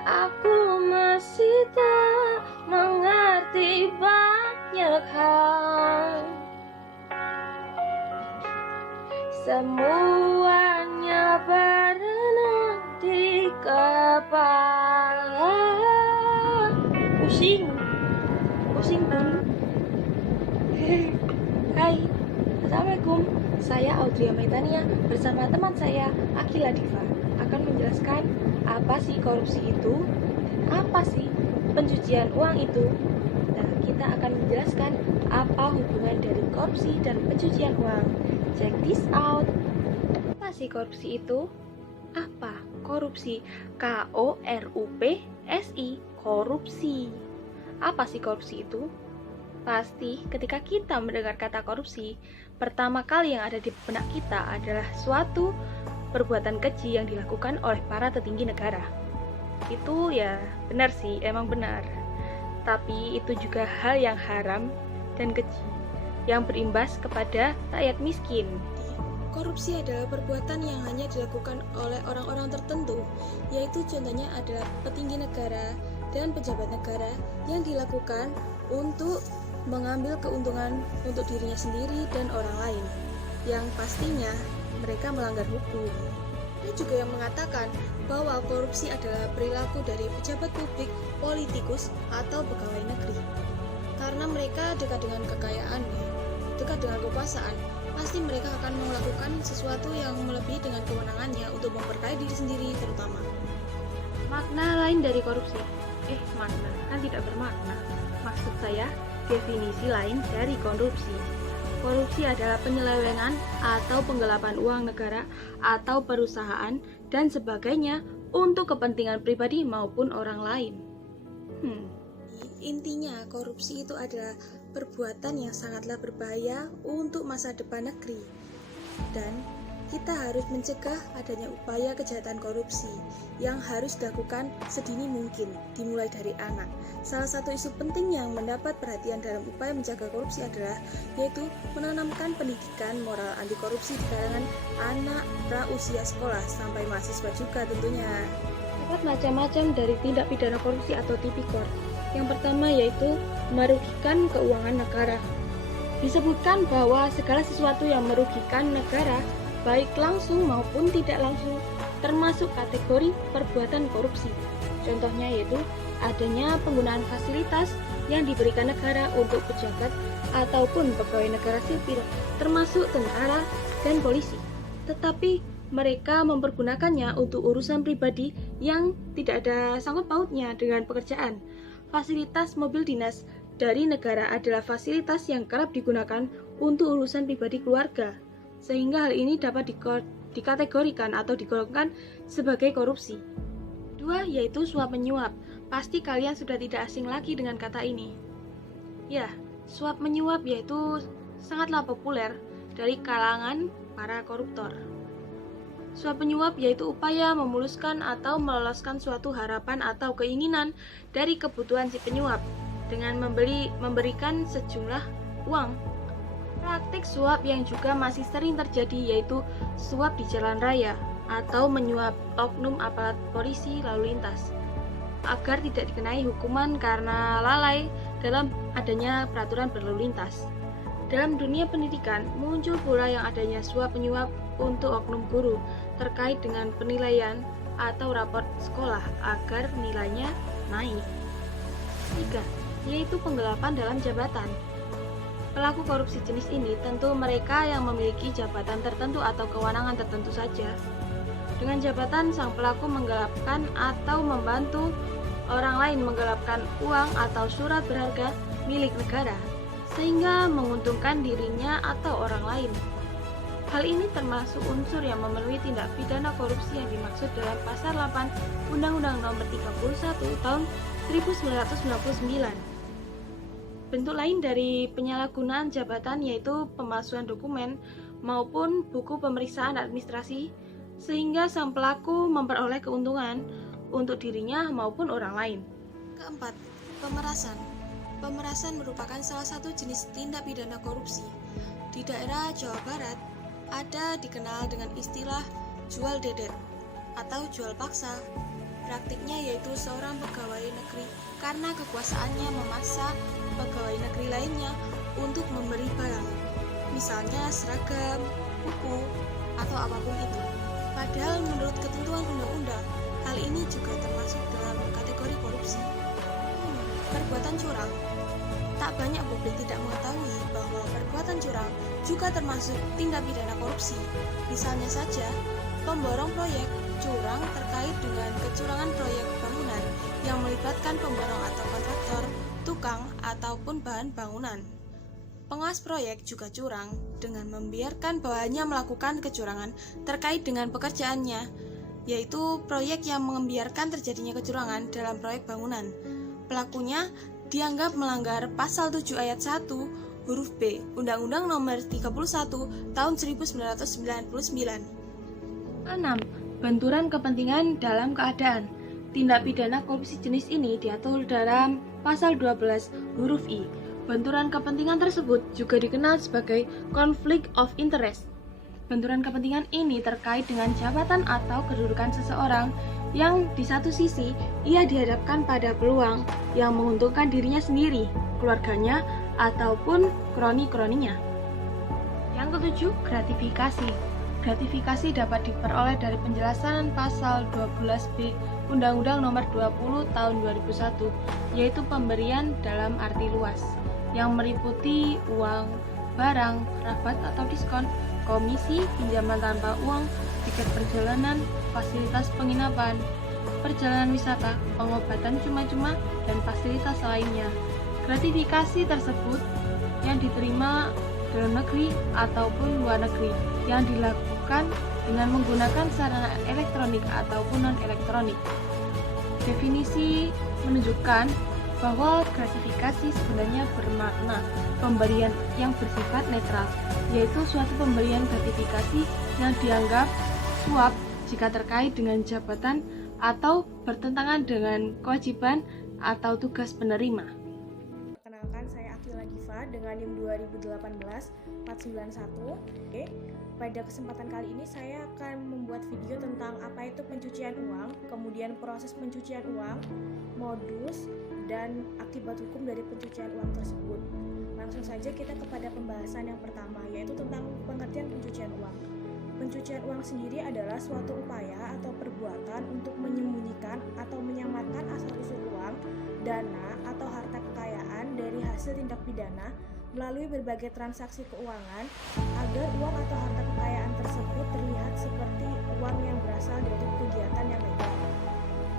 Aku masih tak mengerti banyak hal. Semuanya berenang di kepala. Pusing Bun. Hai, Assalamualaikum. Saya Audria Maitania bersama teman saya Akila Diva akan menjelaskan apa sih korupsi itu dan apa sih pencucian uang itu. Nah, kita akan menjelaskan apa hubungan dari korupsi dan pencucian uang. Check this out. Apa sih korupsi itu? Apa korupsi? KORUPSI, korupsi. Apa sih korupsi itu? Pasti ketika kita mendengar kata korupsi, pertama kali yang ada di benak kita adalah suatu perbuatan keji yang dilakukan oleh para petinggi negara. Itu ya benar sih, emang benar. Tapi itu juga hal yang haram dan keji yang berimbas kepada rakyat miskin. Korupsi adalah perbuatan yang hanya dilakukan oleh orang-orang tertentu, yaitu contohnya adalah petinggi negara dan pejabat negara yang dilakukan untuk mengambil keuntungan untuk dirinya sendiri dan orang lain, yang pastinya mereka melanggar hukum. Ada juga yang mengatakan bahwa korupsi adalah perilaku dari pejabat publik, politikus, atau pegawai negeri. Karena mereka dekat dengan kekayaan, dekat dengan kekuasaan, pasti mereka akan melakukan sesuatu yang melebihi dengan kewenangannya untuk memperkaya diri sendiri terutama. Makna lain dari korupsi. Makna kan tidak bermakna. Maksud saya, definisi lain dari korupsi. Korupsi adalah penyelewengan atau penggelapan uang negara atau perusahaan dan sebagainya untuk kepentingan pribadi maupun orang lain. Intinya, korupsi itu adalah perbuatan yang sangatlah berbahaya untuk masa depan negeri. Dan kita harus mencegah adanya upaya kejahatan korupsi yang harus dilakukan sedini mungkin, dimulai dari anak. Salah satu isu penting yang mendapat perhatian dalam upaya mencegah korupsi adalah yaitu menanamkan pendidikan moral anti korupsi di kalangan anak pra-usia sekolah sampai mahasiswa juga tentunya. Terdapat macam-macam dari tindak pidana korupsi atau tipikor. Yang pertama yaitu merugikan keuangan negara. Disebutkan bahwa segala sesuatu yang merugikan negara baik langsung maupun tidak langsung, termasuk kategori perbuatan korupsi. Contohnya yaitu adanya penggunaan fasilitas yang diberikan negara untuk pejabat ataupun pegawai negara sipil, termasuk tentara dan polisi. Tetapi mereka mempergunakannya untuk urusan pribadi yang tidak ada sangkut pautnya dengan pekerjaan. Fasilitas mobil dinas dari negara adalah fasilitas yang kerap digunakan untuk urusan pribadi keluarga, sehingga hal ini dapat dikategorikan atau digolongkan sebagai korupsi. Dua, yaitu suap menyuap. Pasti kalian sudah tidak asing lagi dengan kata ini. Ya, suap menyuap yaitu sangatlah populer dari kalangan para koruptor. Suap menyuap yaitu upaya memuluskan atau meloloskan suatu harapan atau keinginan dari kebutuhan si penyuap dengan memberikan sejumlah uang. Praktik suap yang juga masih sering terjadi yaitu suap di jalan raya atau menyuap oknum aparat polisi lalu lintas agar tidak dikenai hukuman karena lalai dalam adanya peraturan berlalu lintas. Dalam dunia pendidikan muncul pula yang adanya suap menyuap untuk oknum guru terkait dengan penilaian atau raport sekolah agar nilainya naik. 3. Yaitu penggelapan dalam jabatan. Pelaku korupsi jenis ini tentu mereka yang memiliki jabatan tertentu atau kewenangan tertentu saja. Dengan jabatan, sang pelaku menggelapkan atau membantu orang lain menggelapkan uang atau surat berharga milik negara, sehingga menguntungkan dirinya atau orang lain. Hal ini termasuk unsur yang memenuhi tindak pidana korupsi yang dimaksud dalam Pasal 8 Undang-Undang Nomor 31 Tahun 1999. Bentuk lain dari penyalahgunaan jabatan yaitu pemalsuan dokumen maupun buku pemeriksaan administrasi sehingga sang pelaku memperoleh keuntungan untuk dirinya maupun orang lain. Keempat, pemerasan. Pemerasan merupakan salah satu jenis tindak pidana korupsi. Di daerah Jawa Barat ada dikenal dengan istilah jual dedet atau jual paksa. praktiknya yaitu seorang pegawai negeri karena kekuasaannya memaksa pegawai negeri lainnya untuk memberi barang, misalnya seragam, buku, atau apapun itu. Padahal menurut ketentuan undang-undang, hal ini juga termasuk dalam kategori korupsi. Perbuatan curang. Tak banyak publik tidak mengetahui bahwa perbuatan curang juga termasuk tindak pidana korupsi. Misalnya saja, pemborong proyek curang terkait dengan kecurangan proyek bangunan yang melibatkan pemborong atau kontraktor, tukang, ataupun bahan bangunan. Pengawas proyek juga curang dengan membiarkan bawahannya melakukan kecurangan terkait dengan pekerjaannya, yaitu proyek yang membiarkan terjadinya kecurangan dalam proyek bangunan. Pelakunya dianggap melanggar pasal 7 ayat 1 huruf B Undang-Undang Nomor 31 Tahun 1999. 6. Benturan kepentingan dalam keadaan. Tindak pidana korupsi jenis ini diatur dalam pasal 12 huruf I. Benturan kepentingan tersebut juga dikenal sebagai conflict of interest. Benturan kepentingan ini terkait dengan jabatan atau kedudukan seseorang yang di satu sisi ia dihadapkan pada peluang yang menguntungkan dirinya sendiri, keluarganya, ataupun kroni-kroninya. Yang ketujuh, gratifikasi. Gratifikasi dapat diperoleh dari penjelasan pasal 12B Undang-Undang Nomor 20 Tahun 2001, yaitu pemberian dalam arti luas, yang meliputi uang, barang, rabat atau diskon, komisi, pinjaman tanpa uang, tiket perjalanan, fasilitas penginapan, perjalanan wisata, pengobatan cuma-cuma, dan fasilitas lainnya. Gratifikasi tersebut yang diterima dalam negeri ataupun luar negeri yang dilakukan dengan menggunakan sarana elektronik ataupun non-elektronik. Definisi menunjukkan bahwa gratifikasi sebenarnya bermakna pemberian yang bersifat netral, yaitu suatu pemberian gratifikasi yang dianggap suap jika terkait dengan jabatan atau bertentangan dengan kewajiban atau tugas penerima. Perkenalkan, saya Akila Giva dengan NIM 2018-491. Pada kesempatan kali ini saya akan membuat video tentang apa itu pencucian uang, kemudian proses pencucian uang, modus, dan akibat hukum dari pencucian uang tersebut. Langsung saja kita kepada pembahasan yang pertama, yaitu tentang pengertian pencucian uang. Pencucian uang sendiri adalah suatu upaya atau perbuatan untuk menyembunyikan atau menyamarkan asal-usul uang, dana, atau harta kekayaan dari hasil tindak pidana melalui berbagai transaksi keuangan agar uang atau harta kekayaan tersebut terlihat seperti uang yang berasal dari kegiatan yang legal.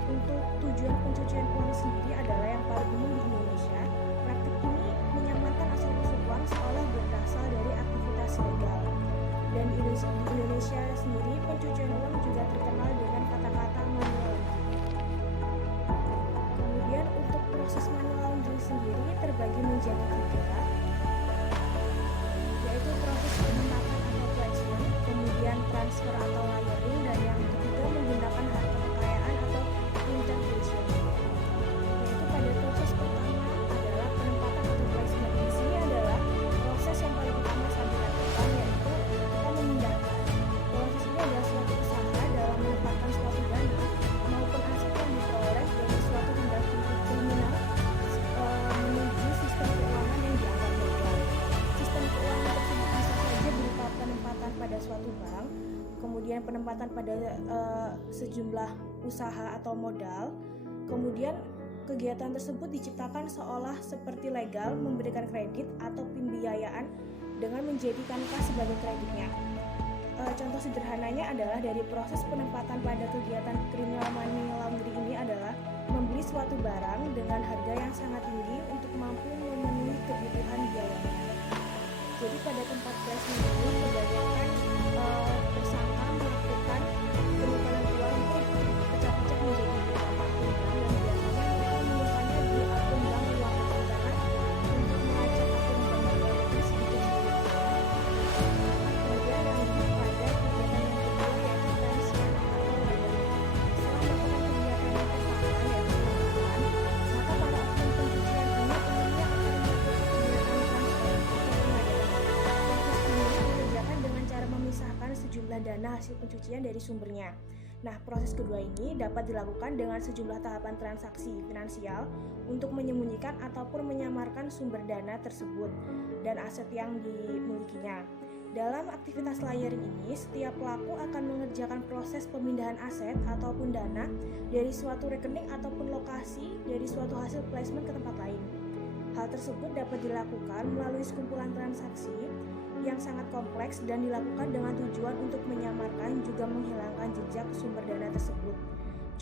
Untuk tujuan pencucian uang sendiri adalah yang paling umum di Indonesia. Praktik ini menyamarkan asal-usul uang seolah berasal dari aktivitas legal. Dan di Indonesia sendiri, pencucian uang juga terkenal dengan kata-kata money laundering. Kemudian untuk proses money laundering sendiri terbagi menjadi 3, yaitu proses penempatan atau placement, kemudian transfer atau laundering, dan yang ketiga menggunakan harta kekayaan atau intervention. Yaitu pada proses pertama adalah penempatan atau placement. Di sini adalah proses yang paling utama saat dilakukan, yaitu kita memindahkan. Proses ini adalah suatu usaha dalam menempatkan suatu dana maupun aset yang diperoleh dari suatu tindak pidana kriminal menuju sistem keuangan yang dianggap legal. Sistem keuangan tersebut bisa saja berupa penempatan pada suatu bank, kemudian penempatan pada sejumlah usaha atau modal, kemudian kegiatan tersebut diciptakan seolah seperti legal, memberikan kredit atau pembiayaan dengan menjadikan kas sebagai kreditnya. Contoh sederhananya adalah dari proses penempatan pada kegiatan kriminal money laundering ini adalah membeli suatu barang dengan harga yang sangat tinggi untuk mampu memenuhi kebutuhan biayanya. Jadi pada tempat placement ini kebanyakan tersangka melakukan penukaran uang itu pecah-pecah menjadi beberapa akun bank, dan biasanya mereka menyimpannya di akun bank luar negara untuk melacak akun bank luar negeri sedikit-sedikit. Kemudian lanjut pada kegiatan yang kedua, yaitu transfer atau laundering. Setelah melakukan kegiatan yang pertama, yaitu penempatan, maka para oknum pencucian ini umumnya akan melakukan kegiatan transfer atau pengadalan. Proses ini dikerjakan dengan cara memisahkan sejumlah dana hasil pencucian dari sumbernya. Nah, proses kedua ini dapat dilakukan dengan sejumlah tahapan transaksi finansial untuk menyembunyikan ataupun menyamarkan sumber dana tersebut dan aset yang dimilikinya. Dalam aktivitas layering ini, setiap pelaku akan mengerjakan proses pemindahan aset ataupun dana dari suatu rekening ataupun lokasi dari suatu hasil placement ke tempat lain. Hal tersebut dapat dilakukan melalui sekumpulan transaksi yang sangat kompleks dan dilakukan dengan tujuan untuk menyamarkan juga menghilangkan jejak sumber dana tersebut.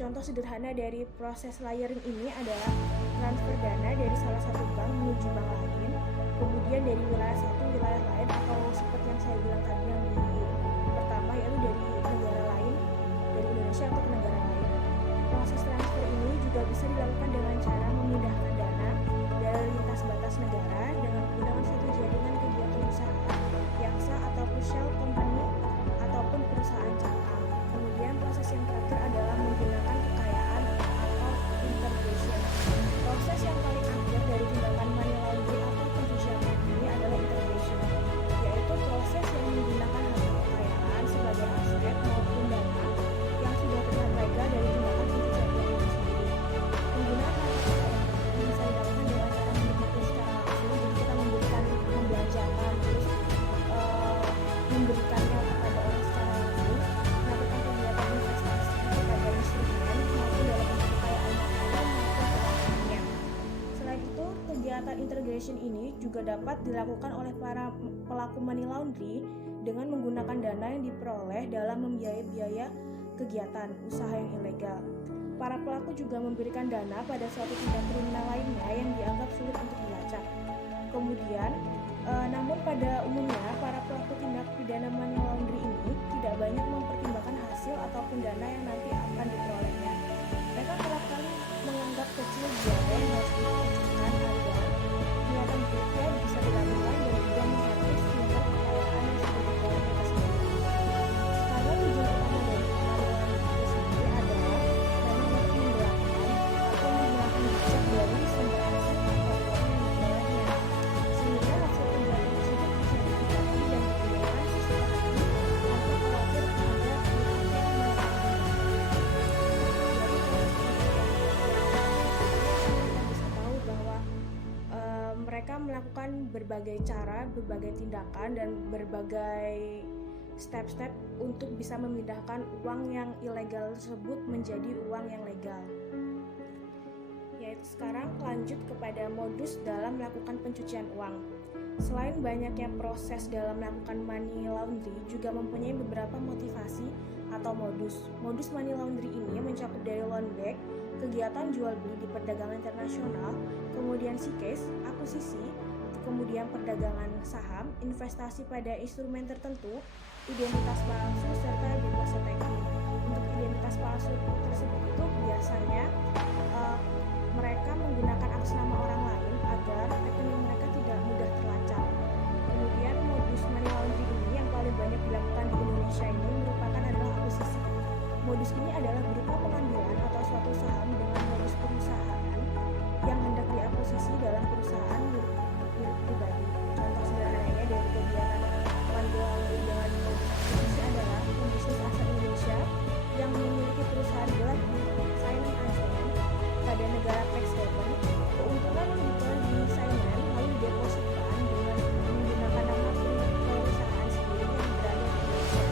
Contoh sederhana dari proses layering ini adalah transfer dana dari salah satu bank menuju bank lain, kemudian dari wilayah satu wilayah lain, atau seperti yang saya bilang tadi yang di pertama, yaitu dari negara lain, dari Indonesia atau ke negara lain. Proses transfer ini juga bisa dilakukan dengan cara memindahkan dana dari lintas batas negara dengan menggunakan suatu jaringan kegiatan usaha yang sah ataupun shell company ataupun perusahaan cangkang. Kemudian proses yang terakhir adalah menggunakan kekayaan atau integration. Proses yang paling akhir dari tindakan money laundering atau pencucian uang ini adalah integration, yaitu proses yang menggunakan harta kekayaan sebagai aset maupun dana yang sudah terlihat legal dari tindakan pencucian uang itu sendiri. Penggunaan harta kekayaan ini bisa dilakukan dengan cara menikmati secara langsung, jadi kita membelanjakan terus memberikannya kepada orang secara langsung, melakukan kegiatan investasi kepada instrumen maupun dalam bentuk kekayaan material maupun keuangannya. Selain itu, kegiatan integration ini juga dapat dilakukan oleh para pelaku money laundry dengan menggunakan dana yang diperoleh dalam membiayai biaya kegiatan usaha yang ilegal. Para pelaku juga memberikan dana pada suatu tindak kriminal lainnya yang dianggap sulit untuk dilacak. Kemudian, namun pada umumnya para pelaku tindak pidana money laundry ini tidak banyak mempertimbangkan hasil ataupun dana yang nanti akan diperolehnya. Mereka kerap kali menganggap kecil biaya yang harus dikeluarkan agar niatan buruknya bisa dilakukan dan juga menghapus sumber kekayaan yang sudah diperoleh tersebut. Karena tujuan utama dari money laundering itu sendiri adalah memang untuk menggelapkan atau menghilangkan jejak dari sumber aset atau uang yang diperolehnya, sehingga hasil penjualan tersebut bisa diketahui dan digunakan sesuai tanpa khawatir ada pihak yang melakukannya. Kita bisa tahu bahwa mereka melakukan berbagai cara, berbagai tindakan, dan berbagai step-step untuk bisa memindahkan uang yang ilegal tersebut menjadi uang yang legal. Yaitu sekarang lanjut kepada modus dalam melakukan pencucian uang. Selain banyaknya proses dalam melakukan money laundry juga mempunyai beberapa motivasi atau modus. Modus money laundry ini mencakup dari loan back, kegiatan jual beli di perdagangan internasional, kemudian CCAS, akuisisi, kemudian perdagangan saham, investasi pada instrumen tertentu, identitas palsu, serta deposit taking. Untuk identitas palsu tersebut itu biasanya mereka menggunakan atas nama orang lain agar rekening mereka tidak mudah terlacak. Kemudian modus money laundering ini yang paling banyak dilakukan di Indonesia ini merupakan adalah akuisisi. Modus ini adalah berupa pengambilan atau suatu saham dengan modus perusahaan yang hendak diakuisisi dalam perusahaan milik pribadi. Contoh sederhananya dari kegiatan money laundering dengan modus akuisisi adalah pembisnis asal Indonesia yang memiliki perusahaan gelap di Cayman Island pada negara tax haven. Keuntungan yang diperoleh di Cayman lalu didepositkan dengan menggunakan nama perusahaan sendiri yang berada di Indonesia.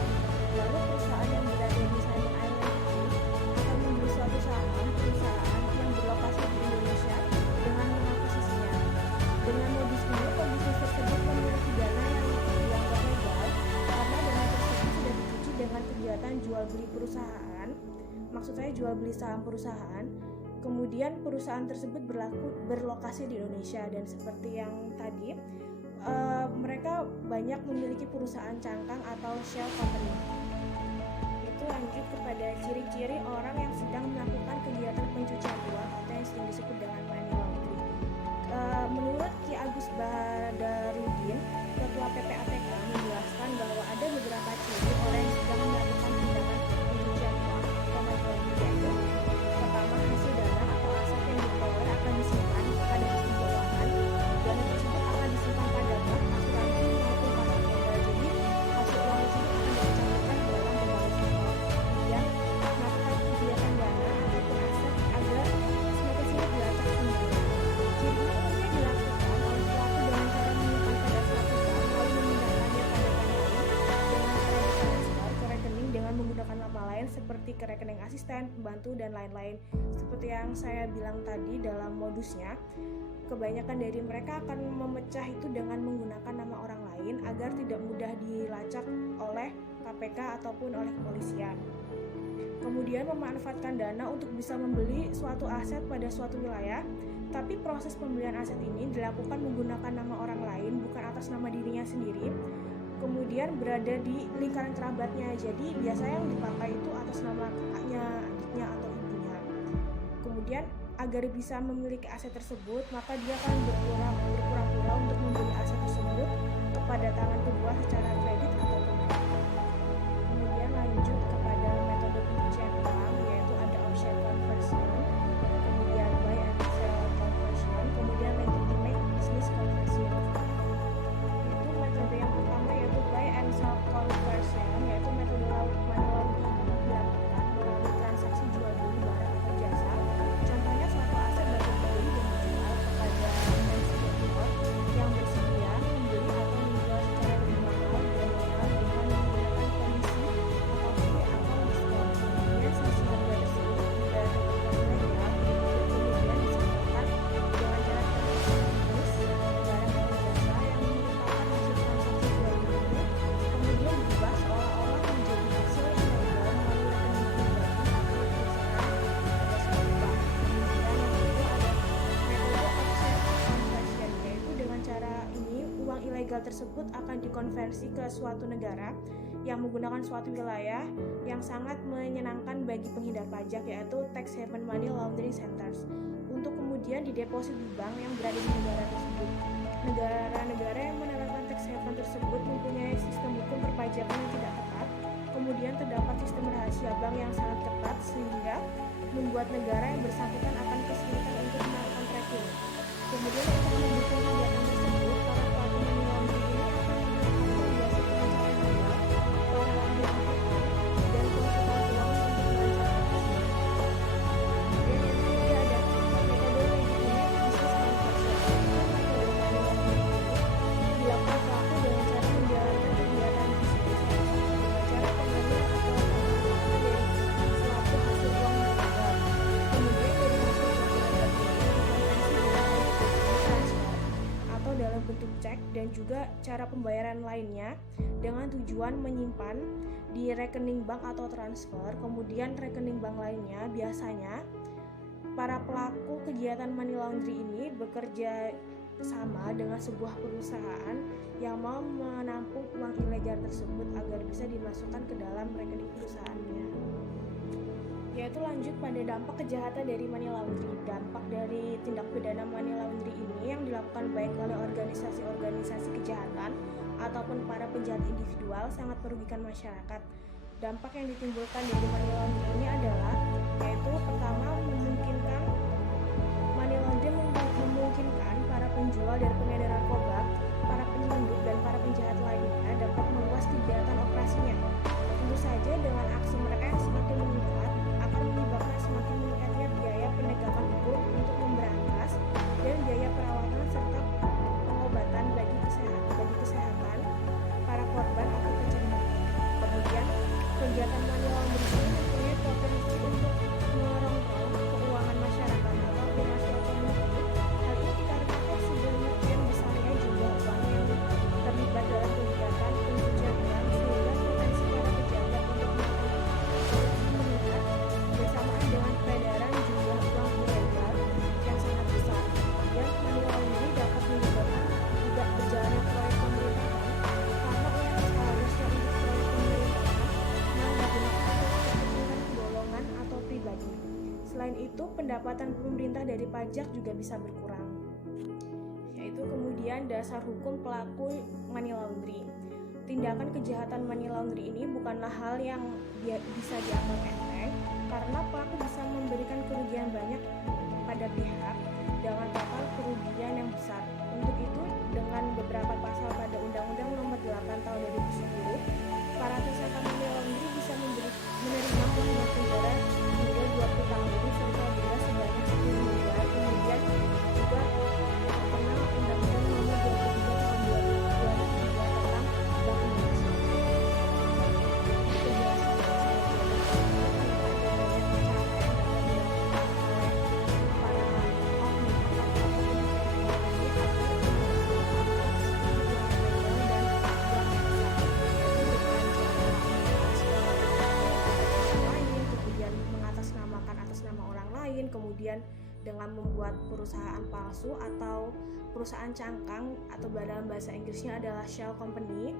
Lalu perusahaan yang berada di Cayman Island ini akan membeli suatu saham perusahaan yang berlokasi di Indonesia dengan mengakuisisinya. Dengan modus ini, pembisnis tersebut memiliki dana yang dianggap legal karena dana tersebut sudah dicuci dengan kegiatan jual beli perusahaan. Maksud saya jual beli saham perusahaan. Kemudian perusahaan tersebut berlokasi di Indonesia, dan seperti yang tadi mereka banyak memiliki perusahaan cangkang atau shell company. Itu lanjut kepada ciri-ciri orang yang sedang melakukan kegiatan pencucian uang atau yang sering disebut dengan money laundering. Menurut Ki Agus Badarudin, Ketua PPATK, menjelaskan bahwa ada beberapa ciri orang yang sedang melakukan tindakan pencucian uang atau money laundering, yaitu pertama, hasil dana atau aset yang diperoleh akan disimpan pada sistem keuangan. Dana tersebut akan disimpan pada bank, asuransi maupun pasar modal. Jadi hasil uang tersebut akan dicampurkan dalam berbagai sektor. Kemudian seperti ke rekening asisten, pembantu, dan lain-lain. Seperti yang saya bilang tadi dalam modusnya, kebanyakan dari mereka akan memecah itu dengan menggunakan nama orang lain agar tidak mudah dilacak oleh KPK ataupun oleh kepolisian. Kemudian memanfaatkan dana untuk bisa membeli suatu aset pada suatu wilayah, tapi proses pembelian aset ini dilakukan menggunakan nama orang lain, bukan atas nama dirinya sendiri. Kemudian berada di lingkaran kerabatnya, jadi biasanya yang dipakai itu atas nama kakaknya, adiknya, atau ibunya. Kemudian agar bisa memiliki aset tersebut, maka dia akan berpura-pura untuk membeli aset tersebut kepada tangan kedua secara kredit atau tunai. Kemudian lanjut kepada metode pencucian uang, yaitu ada option conversion, kemudian buy and sell conversion, kemudian legitimate business conversion. Itu metode yang pertama yaitu buy and sell conversion, yaitu metode money laundering ini dilakukan melalui transaksi jual beli barang atau jasa. Contohnya suatu aset dapat dibeli dan dijual kepada investigator yang bersedia membeli atau menjual secara lebih mahal dan dengan menggunakan komisi atau fee atau diskon. Kemudian selisih harga tersebut tidak dapat ilegal, kemudian disebutkan dengan cara transaksi bisnis barang atau jasa yang merupakan hasil transaksi jual beli ini kemudian diubah seolah-olah menjadi hasil yang legal melalui rekening pribadi atau perusahaan pada suatu bank. Kemudian yang kedua ada metode offset conversion, yaitu dengan cara ini uang ilegal tersebut akan dikonversi ke suatu negara yang menggunakan suatu wilayah yang sangat menyenangkan bagi penghindar pajak, yaitu tax haven money laundering centers, untuk kemudian dideposit di bank yang berada di negara tersebut. Negara-negara yang menerapkan tax haven tersebut mempunyai sistem hukum perpajakan yang tidak ketat, kemudian terdapat sistem rahasia bank yang sangat ketat sehingga membuat negara yang bersangkutan akan kesulitan untuk melakukan tracking. Kemudian untuk mendukung kegiatan tersebut, para pelaku money laundering ini akan memanfaatkan jasa pengacara yang legal, para ahli angkutan, dan konsultan keuangan untuk melancarkan bisnis. Kemudian yang ketiga ada metode legitimate business conversion. Metode money laundering ini dilakukan pelaku dengan cara menjalankan kegiatan bisnis dengan cara pengambilan atau pengurangan dari suatu hasil uang yang legal. Kemudian dari hasil uang ilegal ini dikonversi dalam transfer atau dalam bentuk cek, dan juga cara pembayaran lainnya dengan tujuan menyimpan di rekening bank atau transfer. Kemudian rekening bank lainnya biasanya para pelaku kegiatan money laundry ini bekerja sama dengan sebuah perusahaan yang mau menampung uang ilegal tersebut agar bisa dimasukkan ke dalam rekening perusahaannya. Yaitu lanjut pada dampak kejahatan dari money laundry. Dampak dari tindak pidana money laundry ini yang dilakukan baik oleh organisasi-organisasi kejahatan ataupun para penjahat individual sangat merugikan masyarakat. Dampak yang ditimbulkan dari money laundry ini adalah yaitu pertama memungkinkan money laundry memungkinkan para penjual dan pengedar narkoba, para penyelundup dan para penjahat lainnya dapat meluas kegiatan operasinya. Tentu saja dengan aksi mereka yang semakin meningkat akan menyebabkan semakin meningkatnya biaya penegakan hukum untuk memberantas dan biaya perawatan serta pengobatan bagi kesehatan para korban atau pencari narkoba. Kemudian kegiatan money laundering ini mempunyai potensi untuk merongrong keuangan masyarakat atau finansial community. Hal ini dikarenakan sedemikian besarnya jumlah uang yang terlibat dalam kegiatan pencucian uang sehingga potensi para pejabat untuk melakukan korupsi meningkat bersamaan dengan peredaran jumlah uang ilegal yang sangat besar. Kemudian money laundering dapat menyebabkan tidak berjalannya proyek pemerintahan karena uang yang seharusnya untuk proyek pemerintahan malah digunakan untuk kepentingan golongan atau pribadi. Selain itu, pendapatan pemerintah dari pajak juga bisa berkurang. Yaitu kemudian dasar hukum pelaku money laundry. Tindakan kejahatan money laundry ini bukanlah hal yang bisa dianggap enteng karena pelaku bisa memberikan kerugian banyak pada pihak dengan total kerugian yang besar. Untuk itu, dengan beberapa pasal pada Undang-Undang Nomor 8 Tahun 2010, para tersangka money laundry bisa menerima hukuman penjara hingga 20 tahun serta denda sebanyak 10 miliar. Kemudian juga terkena Undang-Undang Nomor 23 Tahun 2002 tentang Bank Indonesia. Penjelasan saya menamakan atas nama orang lain, kemudian dengan membuat perusahaan palsu atau perusahaan cangkang, atau dalam bahasa Inggrisnya adalah shell company.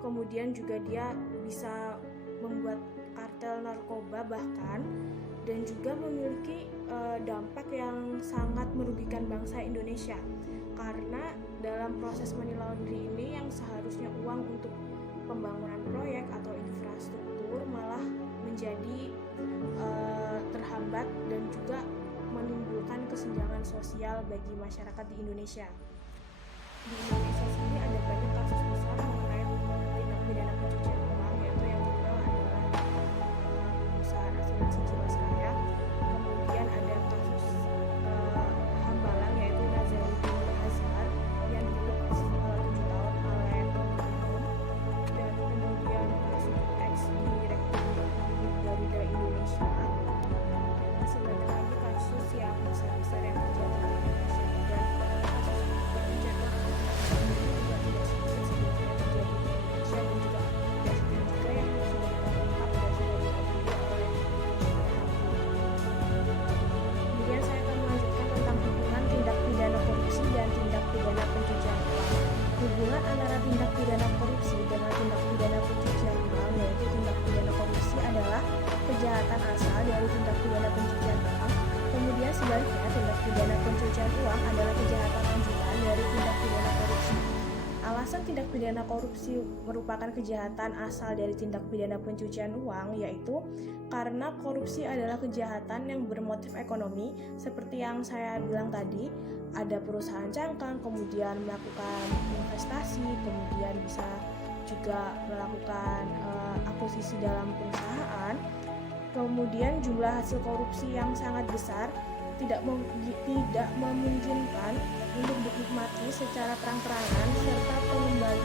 Kemudian juga dia bisa membuat kartel narkoba bahkan, dan juga memiliki dampak yang sangat merugikan bangsa Indonesia, karena dalam proses money laundry ini yang seharusnya uang untuk pembangunan proyek atau infrastruktur malah menjadi terhambat dan juga menimbulkan kesenjangan sosial bagi masyarakat di Indonesia. Di Indonesia sendiri ada banyak kasus besar mengenai tindak pidana pencucian uang, yaitu yang terkenal adalah perusahaan asuransi Jiwasraya. Kemudian ada kasus Hambalang, yaitu Nazarudin Azhar yang dituntut 7 tahun oleh almarhum, dan kemudian kasus ex direktur Garuda Indonesia. Masih banyak lagi kasus yang besar-besar yang terjadi di Indonesia, dan kasus pencucian uang juga tidak sedikit sebelumnya terjadi di Indonesia, dan juga tidak sedikit juga yang sudah terungkap dan sudah diadili oleh Kemudian saya akan melanjutkan tentang hubungan tindak pidana korupsi dan tindak pidana pencucian uang. Hubungan antara tindak pidana korupsi dengan tindak pidana pencucian uang, yaitu tindak pidana korupsi adalah kejahatan asal dari tindak pidana pencucian uang. Kemudian sebaliknya, tindak pidana pencucian uang adalah kejahatan lanjutan dari tindak pidana korupsi. Alasan tindak pidana korupsi merupakan kejahatan asal dari tindak pidana pencucian uang yaitu karena korupsi adalah kejahatan yang bermotif ekonomi, seperti yang saya bilang tadi, ada perusahaan cangkang, kemudian melakukan investasi, kemudian bisa juga melakukan akuisisi dalam perusahaan. Kemudian jumlah hasil korupsi yang sangat besar tidak memungkinkan untuk dinikmati secara terang-terangan, serta pengembalian